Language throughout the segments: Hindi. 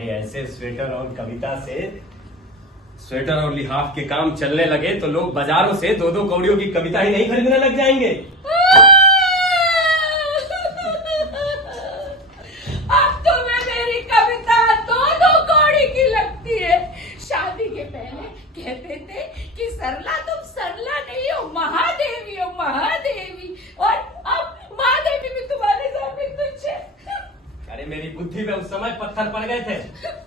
अरे ऐसे स्वेटर और कविता से स्वेटर और लिहाफ के काम चलने लगे तो लोग बाजारों से 2-2 कौड़ियों की कविता ही नहीं खरीदने लग जाएंगे। अब तुम्हें मेरी कविता 2-2 कौड़ी की लगती है। शादी के पहले कहते थे कि सरला तुम सरला नहीं हो, महादेवी हो, महादेवी। और अब महादेवी भी तुम्हारे सामने तुच्छ है। अरे मेरी बुद्धि में उस समय पत्थर पड़ गए थे।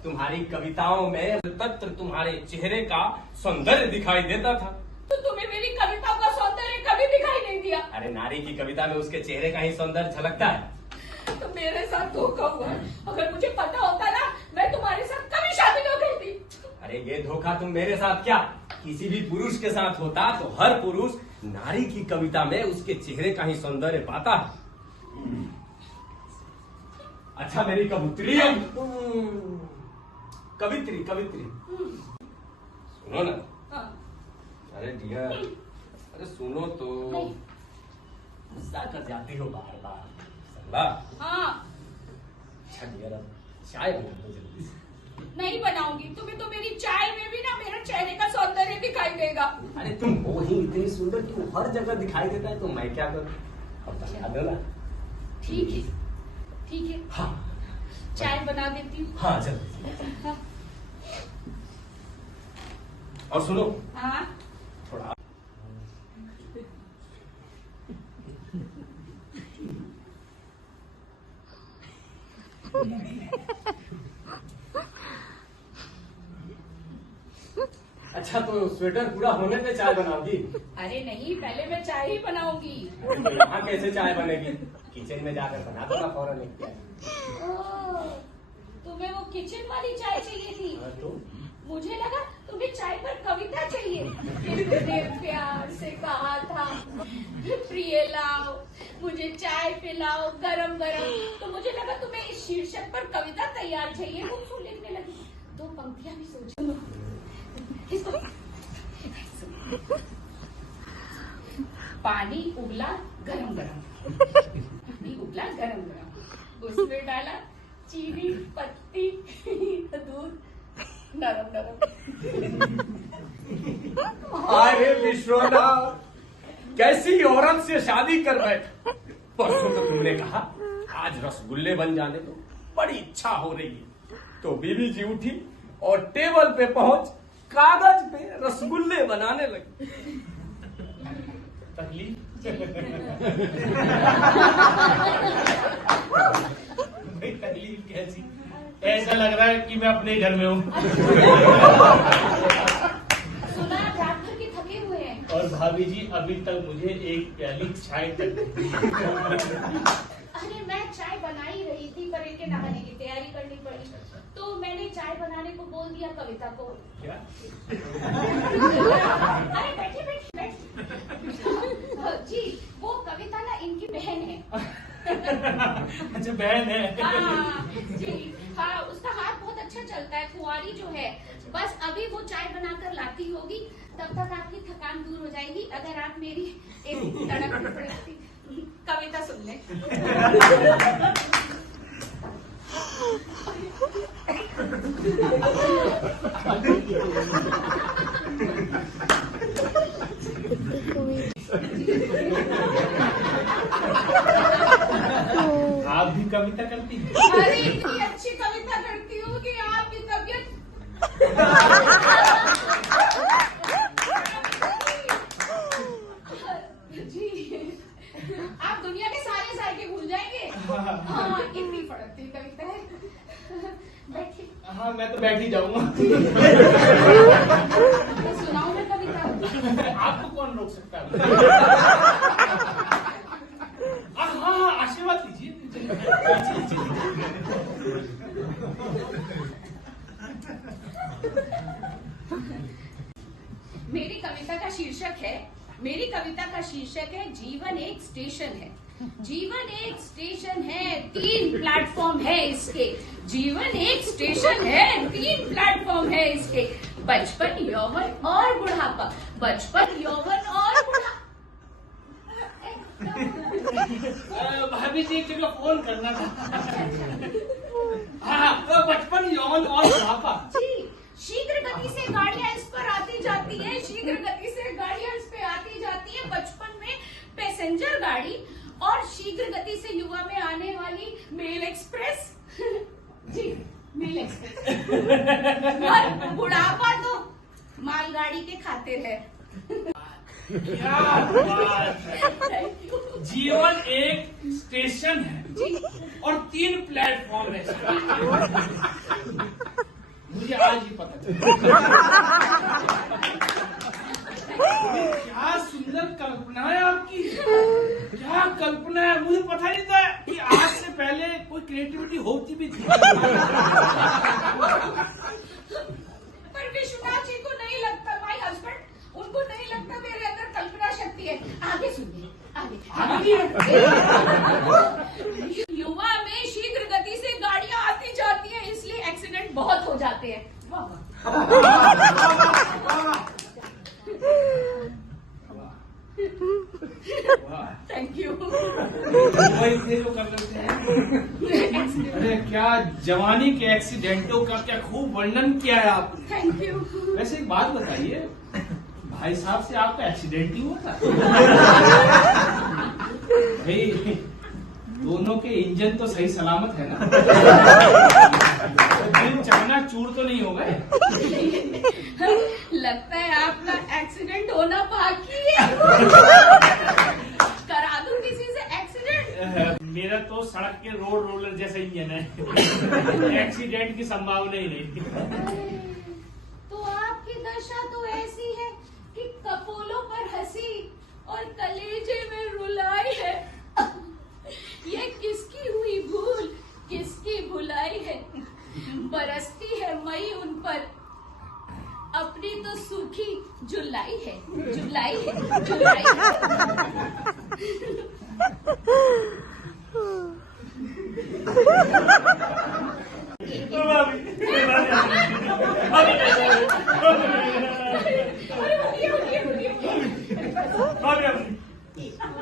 तुम्हारी कविताओं में तत्र तुम्हारे चेहरे का सौंदर्य दिखाई देता था। तो तुम्हें मेरी कविताओं का सौंदर्य कभी दिखाई नहीं दिया। अरे नारी की कविता में उसके चेहरे का ही सौंदर्य झलकता है। तो मेरे साथ धोखा हुआ। अगर मुझे पता होता ना, मैं तुम्हारे साथ कभी शादी न करती। अरे ये धोखा तुम मेरे साथ क्या, किसी भी पुरुष के साथ होता तो हर पुरुष नारी की कविता में उसके चेहरे का ही सौंदर्य पाता है। अच्छा मेरी कबूतरी, कवित्री कवित्री सुनो ना। हाँ। अरे डियर, अरे सुनो तो। गुस्सा कर जाती हो बार बार। सरला। हाँ। अच्छा डियर, अब चाय बना दो जल्दी से। नहीं बनाऊंगी। तुम्हें तो मेरी चाय में भी ना मेरा चेहरे का सौंदर्य दिखाई देगा। अरे तुम हो ही इतनी सुंदर, तुम हर जगह दिखाई देता है तो मैं क्या करूं? अब बता दो ना। ठीक है, ठीक है। हाँ चाय बना देती हूँ। हाँ जल्दी। और सुनो। हाँ। थोड़ा अच्छा तो स्वेटर पूरा होने पे चाय बनाओगी? अरे नहीं, पहले मैं चाय ही बनाऊंगी। तो यहाँ कैसे चाय बनेगी? किचन में जाकर बना दो ना फौरन एक चाय। ओह, तुम्हें वो किचन वाली चाय चाहिए थी? तो मुझे लगा तुम्हें चाय पर कविता चाहिए। तुमने प्यार से कहा था, प्रिय लाओ मुझे चाय पिलाओ गरम गरम, तो मुझे लगा तुम्हें इस शीर्षक पर कविता तैयार चाहिए। वो क्यों लिखने लगी? 2 पंक्तियां भी सोचो। पानी उबला गरम गरम, पानी उबला गरम गरम, उसमें डाला चीनी, पत्ती, दूध, नरम नरम। अरे विश्वनाथ, कैसी औरत से शादी कर रहे थे? परसों तो तुमने कहा आज रसगुल्ले बन जाने दो, बड़ी इच्छा हो रही है। तो बीवी जी उठी और टेबल पे पहुंच कागज पे रसगुल्ले बनाने लगी। तकलीफ तकलीफ कैसी? ऐसा लग रहा है कि मैं अपने घर में हूँ। सुना रात भर के थके हुए हैं। और भाभी जी अभी तक मुझे एक प्याली चाय तक अरे मैं चाय बना ही रही थी, पर इनके नहाने की तैयारी करनी पड़ी, तो मैंने चाय बनाने को बोल दिया कविता को। क्या? अरे बैठिए बैठिए बैठिए। जी वो कविता ना इनकी बहन है। अच्छा बहन है। हाँ जी हाँ, उसका हाथ बहुत अच्छा चलता है, कुंवारी जो है। बस अभी वो चाय बनाकर लाती होगी, तब तक आपकी थकान दूर हो जाएगी। अगर आप मेरी एक तड़क कविता सुन लें। आप भी कविता करती हैं? अरे इतनी अच्छी कविता करती हूँ कि आपकी तबीयत जी आप दुनिया के सारे जायके भूल जाएंगे। हाँ इतनी फड़कती कविता है। बैठिए। हाँ मैं तो बैठ ही जाऊंगा। मैं सुनाऊं मैं कविता? आपको कौन रोक सकता है? हाँ आशीर्वाद लीजिए। मेरी कविता का शीर्षक है जीवन एक स्टेशन है। जीवन एक स्टेशन है, 3 प्लेटफॉर्म है इसके। जीवन एक स्टेशन है, 3 प्लेटफॉर्म है इसके। बचपन, यौवन और बुढ़ापा, बचपन, यौवन और बुढ़ापा। भाभी जी एक जगह फोन करना था। हाँ बचपन, यौवन और बुढ़ापा तो मालगाड़ी के खातिर है। क्या बात है। जीवन एक स्टेशन है और 3 प्लेटफॉर्म है। मुझे आज ही पता चला। क्या सुंदर कल्पना है आपकी। क्या कल्पना है, मुझे पता नहीं था कि आज से पहले कोई क्रिएटिविटी होती भी थी। पर विश्वनाथ जी को नहीं लगता, माय हस्बैंड, उनको नहीं लगता मेरे अंदर कल्पना शक्ति है। आगे सुनिए, आगे। युवा में शीघ्र गति से गाड़ियां आती जाती हैं, इसलिए एक्सीडेंट बहुत हो जाते हैं। Thank you. वही तो कर लेते हैं। अरे क्या जवानी के एक्सीडेंटों का क्या खूब वर्णन किया है आपने। Thank you. वैसे एक बात बताइए, भाई साहब से आपका एक्सीडेंट ही हुआ था? भाई दोनों के इंजन तो सही सलामत है ना? चकना चूर तो नहीं हो गए? लगता है आपका एक्सीडेंट होना बाकी है। करा दूं किसी से एक्सीडेंट? मेरा तो सड़क के रोड रोलर जैसा इंजन है। एक्सीडेंट की संभावना ही नहीं। तो आपकी दशा तो ऐसी है कि कपोलों पर हंसी और कलेजे में रुलाई है। ये किसकी हुई भूल, किसकी भुलाई है। बरसती है मई उन पर, अपनी तो सूखी जुलाई है, जुलाई है, जुलाई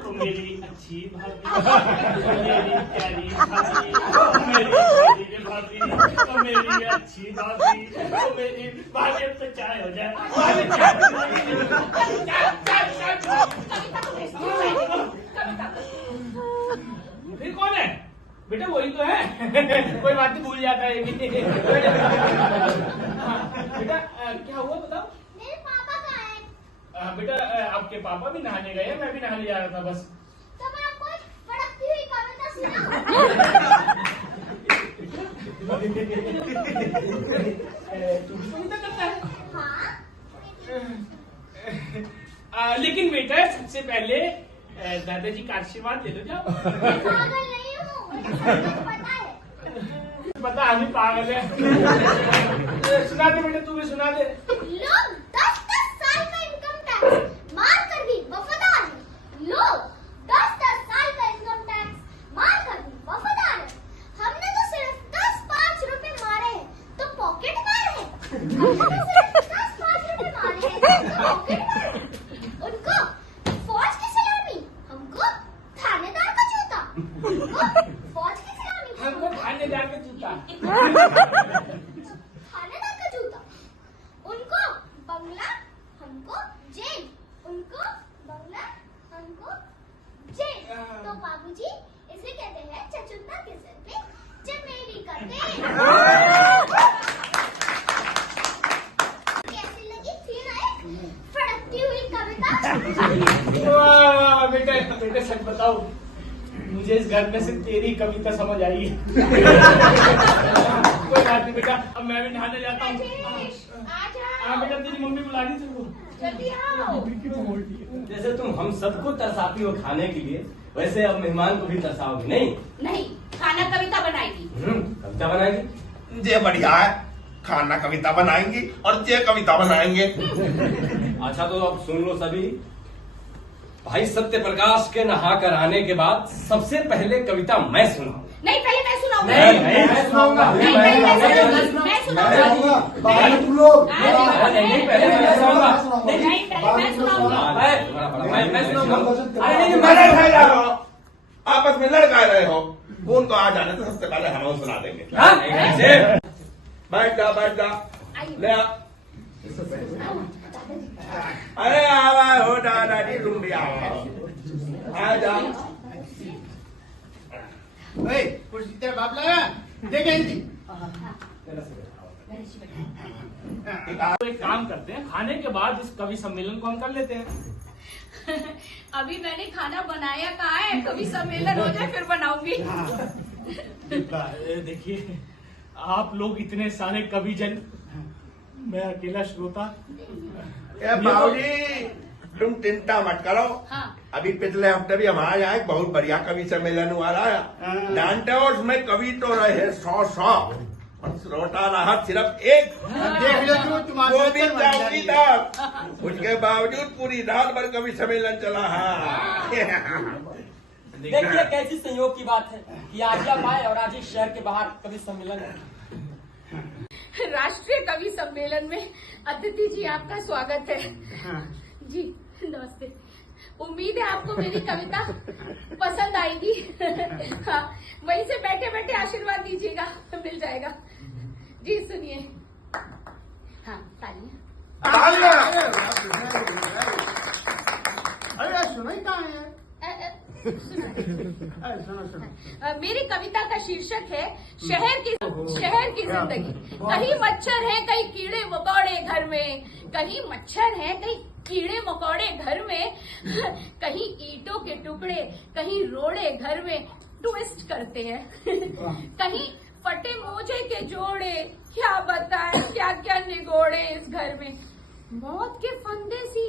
तो मेरी अच्छी भाभी, मेरी प्यारी भाभी, मेरी भाभी, तो मेरी अच्छी भाभी, तो मेरी भाभी। अब तो चाय हो जाए। फिर कौन है बेटा? वही तो है। कोई बात नहीं, भूल जाता है ये भी। बेटा क्या हुआ बताओ। मेरे पापा कहाँ हैं? बेटा आपके पापा भी नहाने गए हैं, मैं भी नहाने जा रहा था बस। तो मैं आपको एक फड़कती हुई कविता सुनाऊं? तू भी कविता करता है? हाँ। लेकिन बेटा सबसे पहले दादाजी का आशीर्वाद ले लो जाओ। मैं पागल नहीं हूँ, मुझे सब कुछ पता है। पता हम ही पागल है। सुना दे बेटा, तू भी सुना दे। लोग 10-10 साल का इनकम टैक्स मार कर भी वफादार हैं। लोग 10-10 साल का इनकम टैक्स मार कर भी वफादार हैं। हमने तो सिर्फ 10-5 रुपए मारे हैं तो पॉकेट मार है। हमने तो सिर्फ 10-5 रुपए मारे हैं तो पॉकेट मार है। उनको फौज की सलामी, हमको थानेदार का जूता। उनको फौज की सलामी, हमको थानेदार का जूता। थानेदार का जूता। उनको बंगला, हमको जेल। उनको बंगला, हमको जेल। तो बाबूजी इसे कहते हैं चचुंदा के सर पे चमेली का तेल। कैसी लगी थी ना एक फड़कती हुई कविता? वाह वाह बेटा, बेटा सच बताओ, मुझे इस घर में से तेरी कविता समझ आई है। कोई बात नहीं बेटा, अब मैं भी नहाने जाता हूँ। राजेश, आ जाओ। हाँ बेटा, तेरी मम्मी बुला रही तेरे को। जल्दी आओ। जैसे तुम हम सबको तरसाती हो खाने के लिए, वैसे अब मेहमान को भी तरसाओगी नहीं? नहीं, खाना कविता बनाएगी। कविता बनाएगी। जे बढ़िया है, खाना कविता बनाएंगी और जे कविता बनाएंगे। अच्छा तो अब सुन लो सभी, भाई सत्य प्रकाश के नहा कर आने के बाद सबसे पहले कविता मैं सुनाऊं। नहीं, पहले मैं सुनाऊंगा। नहीं, मैं सुनाऊंगा। नहीं, पहले मैं सुनाऊंगा। मैं सुनाऊंगा। नहीं, तुम लोग नहीं, पहले मैं सुनाऊंगा। नहीं, पहले मैं सुनाऊंगा। मैं सुनाऊंगा। अरे नहीं, मैं नहीं जा रहा हूँ। आपस में लड़ का रहे हो, कौन तो आ जाने तो सबसे पहले हम सुना देंगे। हाँ? ऐसे? बैठ जा, बैठ जा, आइए। ले आ। अरे आवा हो दादाजी, तुम भी आओ, आ जाओ। कुछ तेरा बाप लाया देखे तो एक काम करते हैं, खाने के बाद इस कवि सम्मेलन को हम कर लेते हैं। अभी मैंने खाना बनाया कहाँ है, कभी सम्मेलन हो जाए फिर बनाऊंगी। देखिए, आप लोग इतने सारे कवि जन, मैं अकेला श्रोता। बाबूजी तुम चिंता मत करो। हाँ। अभी पिछले हफ्ते भी हमारे यहाँ एक बहुत बढ़िया कवि सम्मेलन हुआ रहा। जानते हो उसमें कवि तो रहे 100 और श्रोता रहा सिर्फ एक। देख लो जो तुम्हारे वो भी चौकीदार। उसके बावजूद पूरी रात भर कवि सम्मेलन चला है। देखिए कैसी संयोग की बात है कि आज आप आए और आज इस शहर के बाहर कवि सम्मेलन है। राष्ट्रीय कवि सम्मेलन में अतिथि जी आपका स्वागत है। जी नमस्ते। उम्मीद है आपको मेरी कविता पसंद आएगी। हाँ, वहीं से बैठे बैठे आशीर्वाद दीजिएगा, मिल जाएगा। जी सुनिए। हाँ, तालियां। अरे सुनो ही कहाँ है? सुनो। मेरी कविता का शीर्षक है शहर की जिंदगी। कहीं मच्छर है, कहीं कीड़े मकोड़े घर में, कहीं मच्छर है, कहीं कीड़े मकोड़े घर में, कहीं ईंटों के टुकड़े, कहीं रोड़े घर में ट्विस्ट करते हैं, कहीं फटे मोजे के जोड़े, क्या बताएं क्या क्या निगोड़े इस घर में। मौत के फंदे सी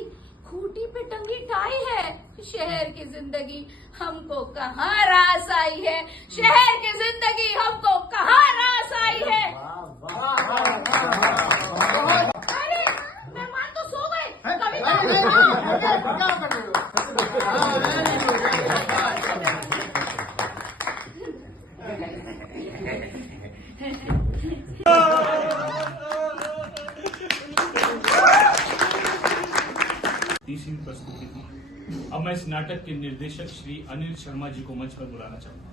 खूटी पे टंगी टाई है शहर की जिंदगी, हमको कहाँ रास आई है, शहर की जिंदगी हमको कहाँ रास आई है। अरे मेहमान तो सो गए, कविता क्या कर रहे हो? तीसरी प्रस्तुति थी। अब मैं इस नाटक के निर्देशक श्री अनिल शर्मा जी को मंच पर बुलाना चाहूंगा।